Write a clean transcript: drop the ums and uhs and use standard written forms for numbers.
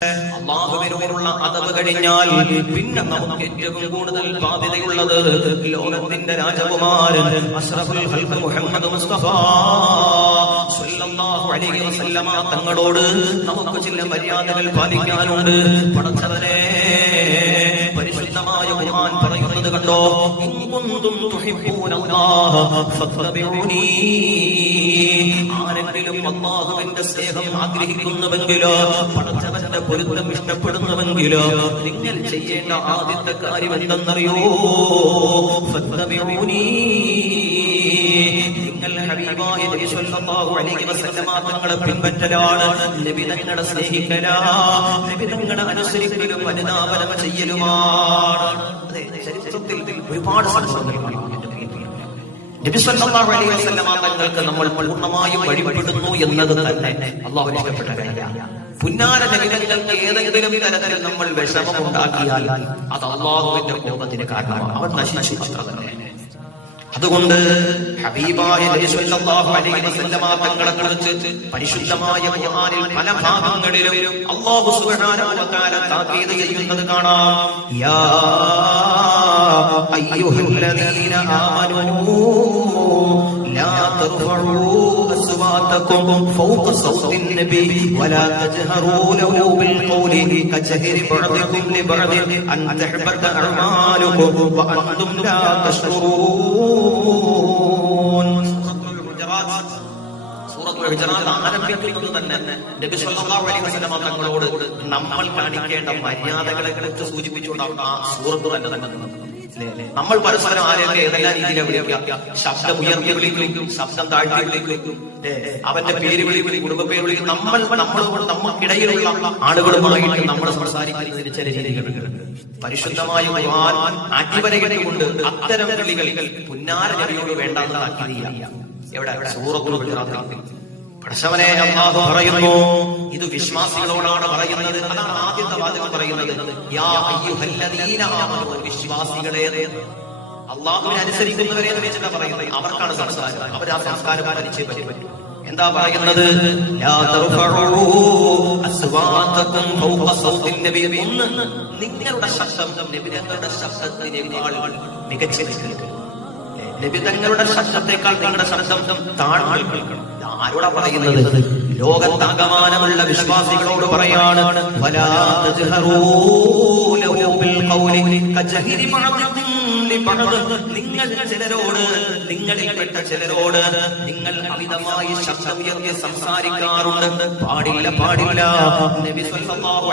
അല്ലാഹുവിനോടുള്ള അദബ് കഴിഞ്ഞാൽ പിന്നെ നമുക്ക് ഏറ്റവും കൂടുതൽ ബാധ്യതയുള്ളത് ലോകത്തിന്റെ രാജകുമാരൻ അഷ്റഫുൽ ഖൽഖ് മുഹമ്മദ് മുസ്തഫ സ്വല്ലല്ലാഹു അലൈഹി വസല്ലമ തങ്ങളോട് നമുക്ക് ചില മര്യാദകൾ പാലിക്കാനുണ്ട്. പടച്ചവനെ, പരിശുദ്ധമായ ഖുർആൻ പറയുന്നത് കണ്ടോ, ഇൻ കുന്തും തുഹിബ്ബൂനല്ലാഹ ഫത്തബിഊനി. ആരെങ്കിലും അല്ലാഹുവിന്റെ സ്നേഹം ആഗ്രഹിക്കുന്നുവെങ്കിലോ പടച്ചവന്റെ പൊരുത്തം ഇഷ്ടപ്പെടുന്നുവെങ്കിലോ നിങ്ങൾ ചെയ്യേണ്ട ആദ്യത്തെ കാര്യം എന്തെന്നറിയോ? ഫത്തബിഊനി. നിങ്ങൾ ഹബീബായ നബി സ്വല്ലല്ലാഹു അലൈഹി വസല്ലമ തങ്ങളെ പിൻപറ്റലാണ്, നബി തങ്ങളെ സ്നേഹിക്കലാണ്, നബി തങ്ങളെ അനുസരിക്കലും അനുധാവനം ചെയ്യലുമാണ്. ചരിത്രത്തിൽ ഒരുപാട് സംഭവങ്ങൾ നബി സല്ലല്ലാഹു അലൈഹി വസല്ലമ തങ്ങൾക്ക് നമ്മൾ പൂർണ്ണമായും വഴിപ്പെടുന്നു എന്നത് തന്നെ അല്ലാഹുവിന് ഇഷ്ടപ്പെട്ട കാര്യമാണ്. പുന്നാര നബിതങ്ങൾക്ക് ഏതെങ്കിലും തരത്തിൽ നമ്മൾ വിഷമം ഉണ്ടാക്കിയാൽ അത് അല്ലാഹുവിന്റെ കോപത്തിന് കാരണമാണ്. അവർ നശിച്ചു അത്ര തന്നെ. അതുകൊണ്ട് ഹബീബായ നബി സല്ലല്ലാഹു അലൈഹി വസല്ലമ തങ്ങളെ കുറിച്ച് പരിശുദ്ധമായ ഖുർആനിൽ പല ഭാഗങ്ങളിലും അല്ലാഹു സുബ്ഹാനഹു വ തആല താക്കീത് ചെയ്യുന്നത് കാണാം. യാ അയ്യുഹല്ലദീന ആമനൂ ലാ തർഫഉ അസ്വാതകും ഫൗക സൗതിൻ നബി വലാ തജ്ഹറൂ ലഹു ബിൽ ഖൗലി കജഹരി ബഅദികും ലിബഅദി അൻ തഹബത അഅമാലുകും വ അൻതും ലാ തശ്കുറൂൻ. സൂറത്തുൽ ഹുജറാത്ത് ആരംഭിക്കുന്നത് തന്നെ നബി സല്ലല്ലാഹു അലൈഹി വസല്ലം തങ്ങളോട് നമ്മൾ കാണിക്കേണ്ട മര്യാദകളെ കുറിച്ച് സൂചിപ്പിച്ചുകൊണ്ടാണ് ആ സൂറത്ത് തന്നെ തുടങ്ങുന്നത്. നമ്മൾ പരസ്പരം ആരെയൊക്കെ ഏതെല്ലാം രീതിയിലാണ് വിളിക്കുക? ശബ്ദം ഉയർത്തി വിളിക്കും, ശബ്ദം താഴ്ത്തി വിളിക്കും, അവന്റെ പേര് വിളിക്കും, കുടുംബ പേര് വിളിക്കും. നമുക്കിടയിലുള്ള ആളുകളുമായിട്ട് നമ്മൾ സംസാരിക്കുന്നതിന് ചില രീതികളുണ്ട്. പരിശുദ്ധമായ ഖുർആൻ അടിവരയിട്ടുകൊണ്ട് അത്തരം വിളികൾ പുന്നാര നബിയോട് വേണ്ടാന്ന് താക്കീതില്ല. എവിടെ? സൂറത്തുൽ ഹുജറാത്തിൽ. പടച്ചവനെ, അല്ലാഹു പറയുന്നു, ഇത് വിശ്വാസികളോടാണ് പറയുന്നത്. അതാണ് ആദ്യത്തെ വാചകം പറയുന്നത്. യാ അയ്യുഹല്ലദീന ആമനൂ, വിശ്വാസികളെ. അല്ലാഹുവിനെ അനുസരിക്കുന്നവരെ എന്ന് വെച്ചിട്ടാണ് പറയുന്നത്. അവർക്കാണ് സംസ്കാരം. അവർ ആ സംസ്കാരം പാലിച്ചേ പറ്റും. എന്താ പറയുന്നത്? ലാ തർഫഉ അസ്വാതകും ഫൗക സൗതിൻ നബി. ഒന്ന്, നിങ്ങളുടെ ശബ്ദം നബിയുടെ ശബ്ദത്തിനേക്കാൾ മികച്ചതായിരിക്കണം. നബി തങ്ങളുടെ ശബ്ദത്തെക്കാൾ നിങ്ങളുടെ ശബ്ദം താഴ്ന്നു കേൾക്കണം. ആരോടാ പറയുന്നത്? ലോകത്താകമാനമുള്ള വിശ്വാസികളോട് പറയാണ്. വലാ തജ്ഹറൂ ലഹു ബിൽ ഖൗലി കജഹരി ബഅദികും ലിബഅദ്. നിങ്ങൾ ചിലരോട്, നിങ്ങളിൽപ്പെട്ട ചിലരോട് നിങ്ങൾ അമിതമായി ശബ്ദം ഉയർത്തി സംസാരിക്കാറുണ്ട്. പാടില്ല. നബി സല്ലല്ലാഹു